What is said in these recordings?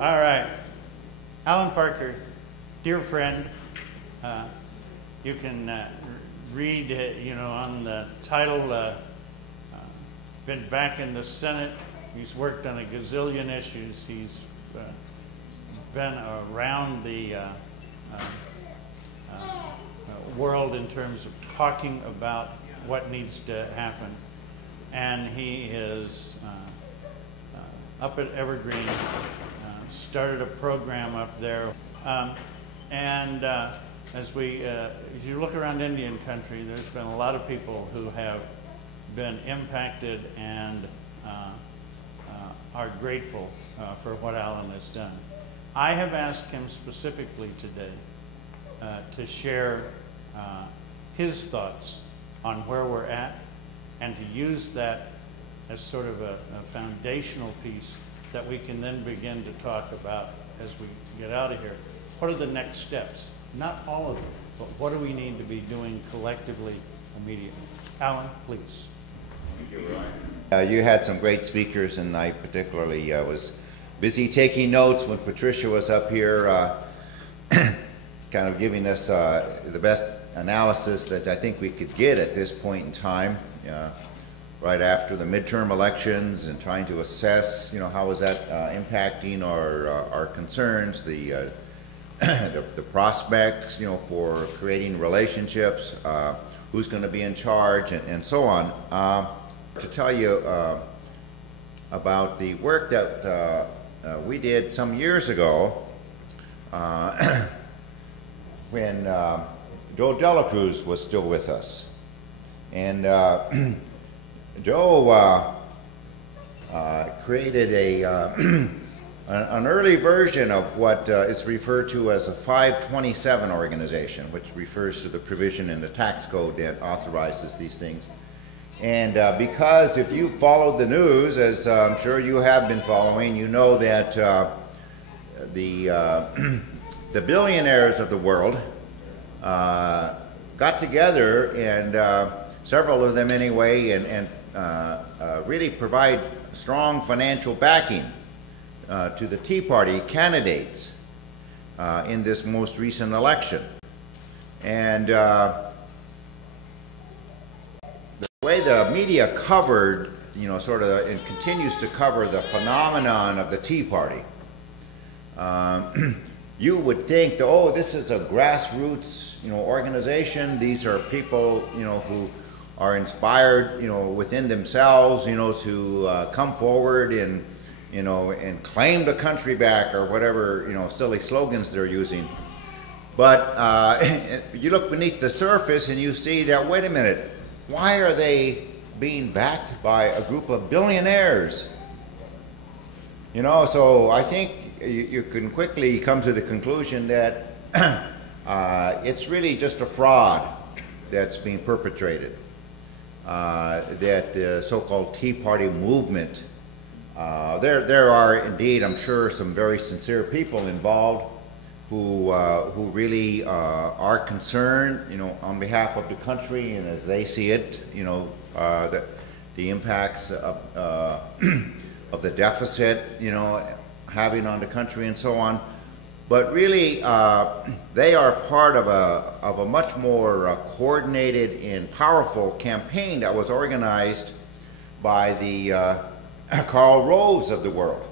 All right. Alan Parker, dear friend, you can read, on the title, been back in the Senate. He's worked on a gazillion issues. He's been around the world in terms of talking about what needs to happen. And he is up at Evergreen, started a program up there. As you look around Indian country, there's been a lot of people who have been impacted and are grateful for what Alan has done. I have asked him specifically today to share his thoughts on where we're at and to use that as sort of a foundational piece that we can then begin to talk about as we get out of here. What are the next steps? Not all of them, but what do we need to be doing collectively immediately? Alan, please. Thank you, Ryan. You had some great speakers, and I particularly was busy taking notes when Patricia was up here kind of giving us the best analysis that I think we could get at this point in time, right after the midterm elections, and trying to assess, how is that impacting our concerns, the prospects, for creating relationships, who's going to be in charge, and so on. To tell you about the work that we did some years ago when Joe Delacruz was still with us. And Joe created an early version of what is referred to as a 527 organization, which refers to the provision in the tax code that authorizes these things. And because if you followed the news, as I'm sure you have been following, you know that the billionaires of the world got together, and several of them anyway, and really provide strong financial backing to the Tea Party candidates in this most recent election. And the way the media covered, sort of, and continues to cover the phenomenon of the Tea Party, you would think that, oh, this is a grassroots, organization. These are people, who are inspired, within themselves, to come forward and, and claim the country back, or whatever, silly slogans they're using. But you look beneath the surface and you see that, wait a minute, why are they being backed by a group of billionaires? So I think you can quickly come to the conclusion that it's really just a fraud that's being perpetrated. That the so-called Tea Party movement, there are indeed, I'm sure, some very sincere people involved who really are concerned, on behalf of the country, and as they see it, the impacts of the deficit, having on the country and so on. But really, they are part of a much more coordinated and powerful campaign that was organized by the Karl Roves of the world.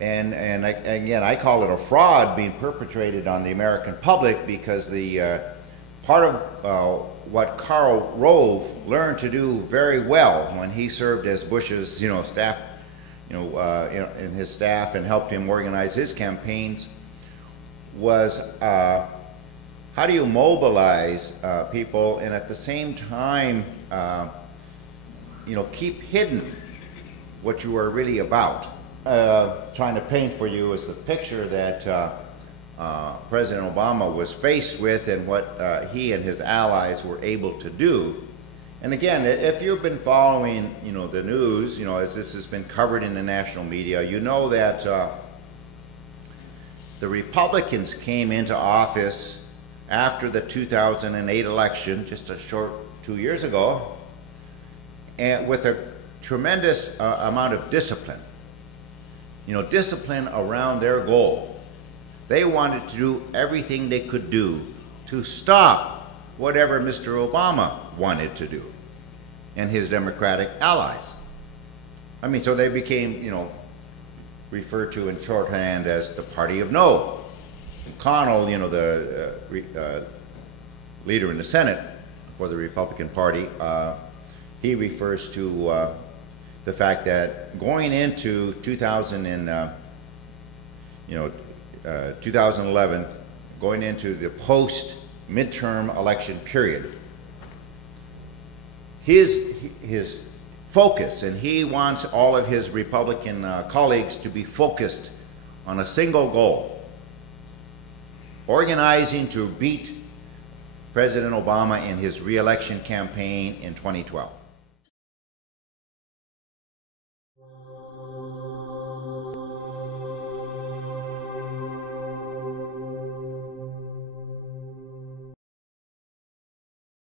And again, I call it a fraud being perpetrated on the American public, because the part of what Karl Rove learned to do very well when he served as Bush's staff, in his staff, and helped him organize his campaigns, was how do you mobilize people and at the same time keep hidden what you are really about. Trying to paint for you is the picture that President Obama was faced with, and what he and his allies were able to do. And again, if you've been following, the news, as this has been covered in the national media, you know that the Republicans came into office after the 2008 election, just a short 2 years ago, and with a tremendous amount of discipline. discipline around their goal. They wanted to do everything they could do to stop whatever Mr. Obama wanted to do and his Democratic allies. I mean, so they became, referred to in shorthand as the Party of No. McConnell, the leader in the Senate for the Republican Party, he refers to the fact that going into 2011, going into the post-midterm election period, his focus, and he wants all of his Republican colleagues to be focused on a single goal: organizing to beat President Obama in his re-election campaign in 2012.